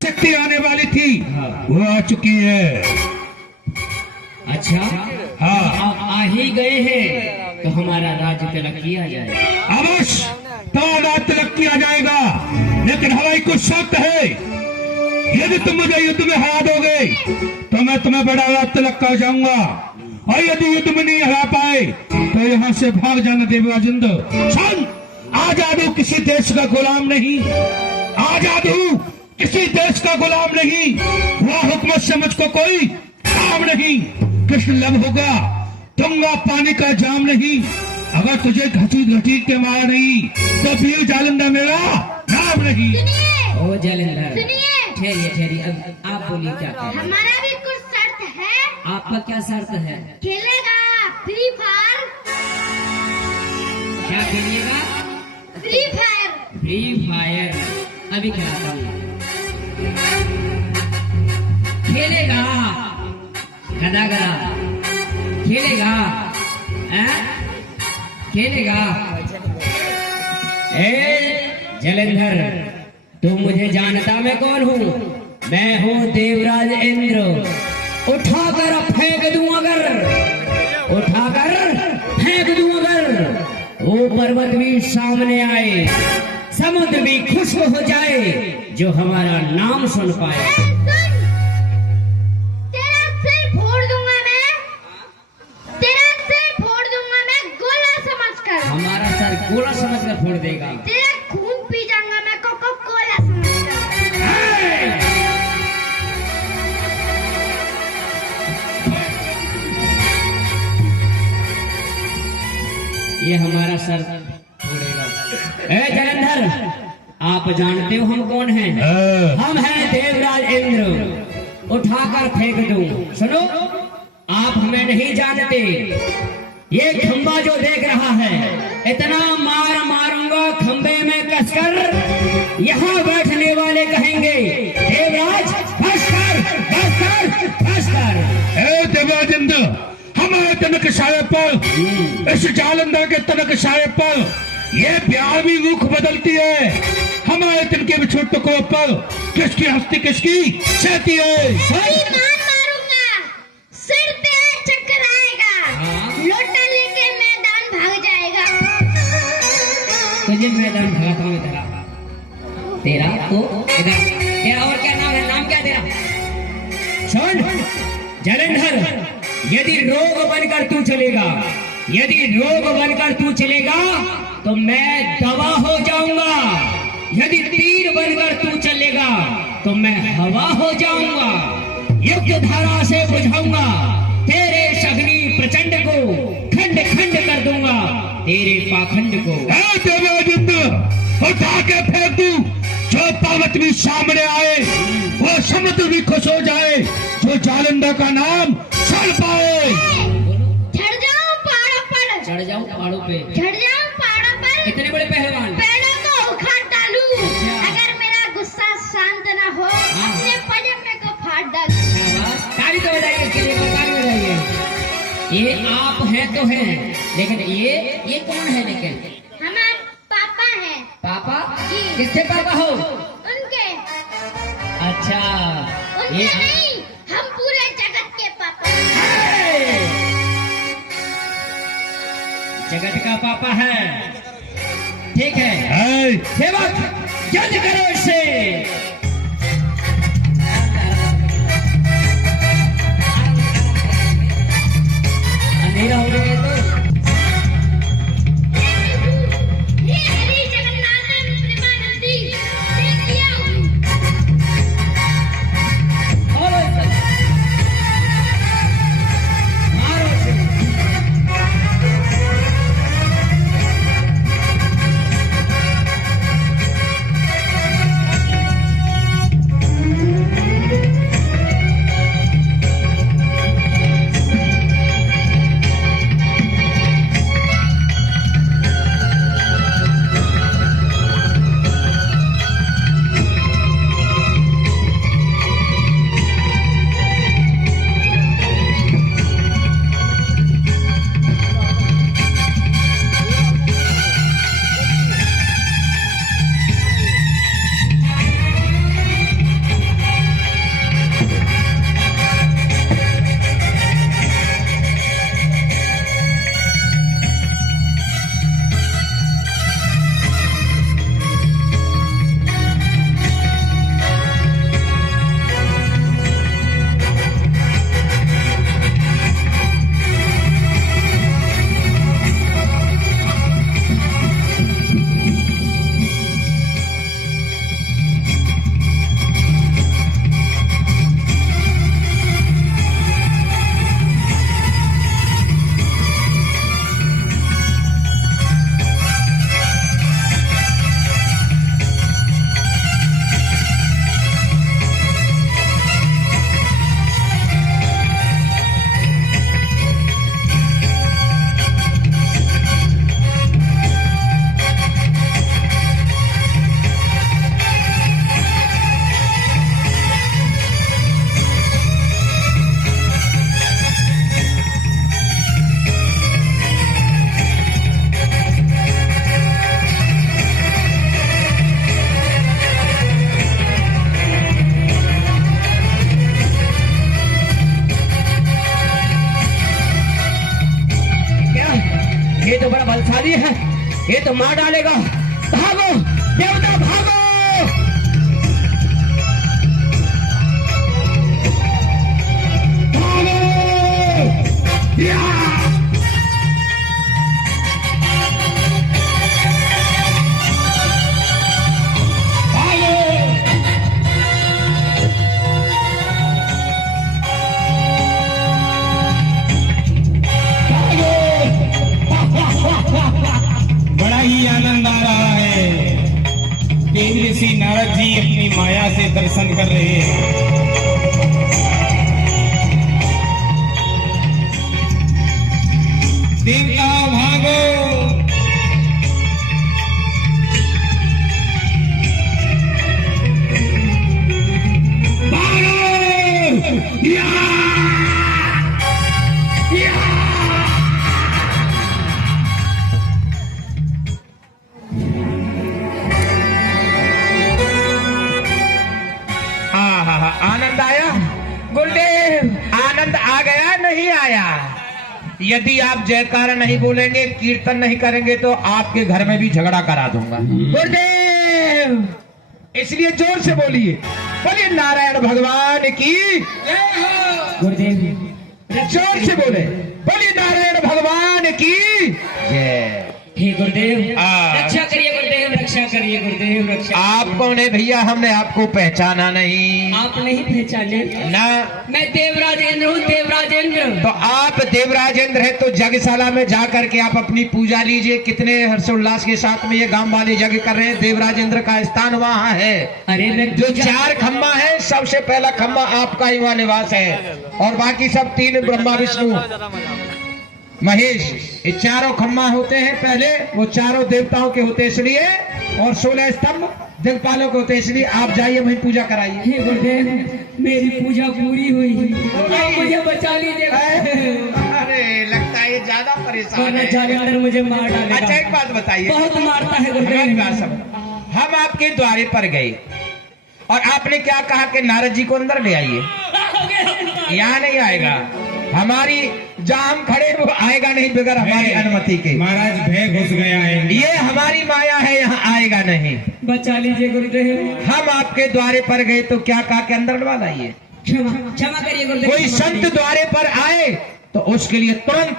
शक्ति आने वाली थी वो आ चुकी है। अच्छा हाँ आ ही गए हैं तो हमारा राज्य तिलक किया जाए। अवश्य तारा तिलक किया जाएगा, लेकिन हमारी कुछ शर्त है। यदि तुम मुझे युद्ध में हरा दोगे तो मैं तुम्हें बड़ा राज तिलक कर जाऊंगा, और यदि युद्ध में नहीं हरा पाए तो यहाँ से भाग जाना देवराजेंद्र। सुन, आजाद हूँ, किसी देश का गुलाम नहीं। आजाद हूँ, किसी देश का गुलाम नहीं। वह हुकूमत से मुझको कोई काम नहीं। कृष्ण लब होगा, दूंगा पानी का जाम नहीं। अगर तुझे घसीट घसीट के मारा नहीं तो वीर जालंधर मेरा नाम नहीं। ओ जालंधर, सुनिए, ठहरिए ठहरिए, अब आप बोलिए क्या कह रहे हैं? हमारा भी कुछ शर्त है। आपका क्या शर्त है? खेलेगा फ्री फायर। क्या खेलिएगा? Free Fire. Free Fire. अभी खिलाता हूँ। खेलेगा गदा गदा, खेलेगा खेलेगा। ए जलंधर, तू मुझे जानता मैं कौन हूँ? मैं हूँ देवराज इंद्र। उठाकर फेंक दूं अगर, उठाकर फेंक दूं अगर, वो पर्वत भी सामने आए, समुद्र भी खुश हो जाए जो हमारा नाम सुन पाए। तेरा सिर फोड़ दूंगा मैं। तेरा सिर फोड़ दूंगा मैं, गोला समझकर। हमारा सर गोला समझकर फोड़ देगा। तेरा खून पी जाऊंगा मैं, कोको कोला समझकर। ये हमारा सर फोड़ेगा। ए जलंधर, आप जानते हो हम कौन हैं? हम हैं देवराज इंद्र। उठाकर फेंक दूं। सुनो, आप हमें नहीं जानते। ये खंबा जो देख रहा है, इतना मार मारूंगा खंबे में कसकर, यहाँ बैठने वाले कहेंगे देवराज बस कर, बस कर, बस कर। ए देवराजेंद्र, हमारे तनक साये पर, इस जालंधर के तनक साये पर ये प्यार भी रुख बदलती है। हमारे तन के बिछोड़ टुकड़ों पर किसकी हस्ती किसकी सहती है। मारूंगा, सिर तेरा चक्कर आएगा, लोटा लेके मैदान भाग जाएगा। तुझे मैदान भगाता हूँ तेरा। तेरा तो तेरा, तेरा और क्या नाम है? नाम क्या तेरा? सुन जलंधर, यदि रोग बनकर तू चलेगा, यदि रोग बनकर तू चलेगा तो मैं दवा हो जाऊंगा। यदि तीर बनकर तू चलेगा तो मैं हवा हो जाऊंगा। युद्ध धारा से बुझाऊंगा तेरे शगनी प्रचंड को, खंड खंड कर दूंगा तेरे पाखंड को। उठा के फेंक दूं, जो पावत भी सामने आए, वो समुद्र भी खुश हो जाए, जो जालंधर का नाम चल पाए। चढ़ जाऊं पहाड़ों पर, चढ़ जाऊं पहाड़ों पे, चढ़ जाऊं पहाड़ों पर, इतने बड़े पहलवान, पेड़ों को उखाड़ डालूं। अगर मेरा गुस्सा शांत ना हो, अपने पजामे को फाड़ डालूं। ताली तो बजाइए इसके लिए, ताली बजाइए। ये आप हैं तो हैं, लेकिन ये कौन है? लेकिन हमारे पापा हैं। पापा? जी। किसके पापा हो? उनके। अच्छा, उनके नहीं, हम पूरे जगत के पापा हैं। जगत का पापा है, ठीक है। सेवक, जल्द करो इससे। अंधेरा हो गया तो हे हरि जगन्नाथ प्रेमानंदी, देख लिया हूँ। और मारो से। ये तो मार डालेगा। भागो देवता भागो। बड़ा ही आनंद आ रहा है कि ऋषि नारद जी अपनी माया से दर्शन कर रहे हैं। देवता भागो। आनंद आया गुरुदेव? आनंद आ गया नहीं आया? यदि आप जयकारा नहीं बोलेंगे, कीर्तन नहीं करेंगे तो आपके घर में भी झगड़ा करा दूंगा गुरुदेव। इसलिए जोर से बोलिए, बोलिए नारायण भगवान की गुरुदेव जोर से बोले, बोलिए नारायण भगवान की जय। हे गुरुदेव हाँ। रक्षा करिए गुरुदेव, रक्षा करिए गुरुदेव, रक्षा। आप कौन है भैया? हमने आपको पहचाना नहीं। आप नहीं पहचाने ना, मैं देवराजेंद्र हूँ, देवराजेंद्र। तो आप देवराजेंद्र है तो यज्ञशाला में जा करके आप अपनी पूजा लीजिए। कितने हर्षोल्लास के साथ में ये गांव वाले यज्ञ कर रहे हैं। देवराजेंद्र का स्थान वहाँ है। अरे मैं जो 4 खम्मा है, सबसे पहला खम्मा आपका ही वहाँ निवास है, और बाकी सब 3 ब्रह्मा विष्णु महेश, ये 4 खम्मा होते हैं। पहले वो 4 देवताओं के होते इसलिए, और 16 स्तंभ दिक्पालों के होते इसलिए। आप जाइए वहीं पूजा कराइए। हे गुरुदेव मेरी पूजा पूरी हुई, आप मुझे बचा लीजिए। अरे लगता है ये ज्यादा परेशान है। जालेंद्र मुझे मार डालेगा। अच्छा एक बात बताइए, बहुत मारता है हमारी गुरुदेव। बात सुनो। हम आपके द्वारे पर गए और आपने क्या कहा कि नारद जी को अंदर ले आइए। यहाँ नहीं आएगा, हमारी जहाँ हम खड़े वो आएगा नहीं बगैर हमारी अनुमति के। महाराज भय घुस गया है। ये हमारी माया है, यहाँ आएगा नहीं। बचा लीजिए गुरुदेव। हम आपके द्वारे पर गए तो क्या कहा कि अंदर डलवा लाइए। क्षमा क्षमा करिए गुरुदेव। कोई संत द्वारे पर आए तो उसके लिए तुरंत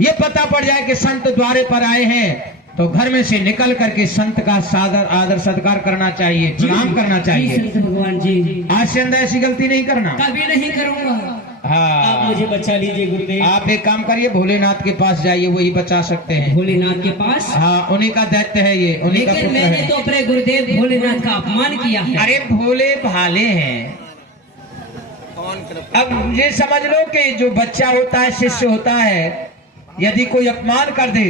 ये पता पड़ जाए कि संत द्वारे पर आए हैं, तो घर में से निकल करके संत का सादर आदर सत्कार करना चाहिए, प्रणाम करना चाहिए। जी संत भगवान जी, आज से अंदर ऐसी गलती नहीं करना। कभी नहीं करूंगा। आप हाँ, मुझे बचा लीजिए गुरुदेव। आप एक काम करिए, भोलेनाथ के पास जाइए, वही बचा सकते हैं। भोलेनाथ के पास? हाँ, उन्हीं का दैत्य है ये, उन्हीं का लेकिन पुत्र मैंने है। तो अपने गुरुदेव भोलेनाथ का अपमान किया है। अरे भोले भाले हैं। अब ये समझ लो कि जो बच्चा होता है, शिष्य होता है, यदि कोई अपमान कर दे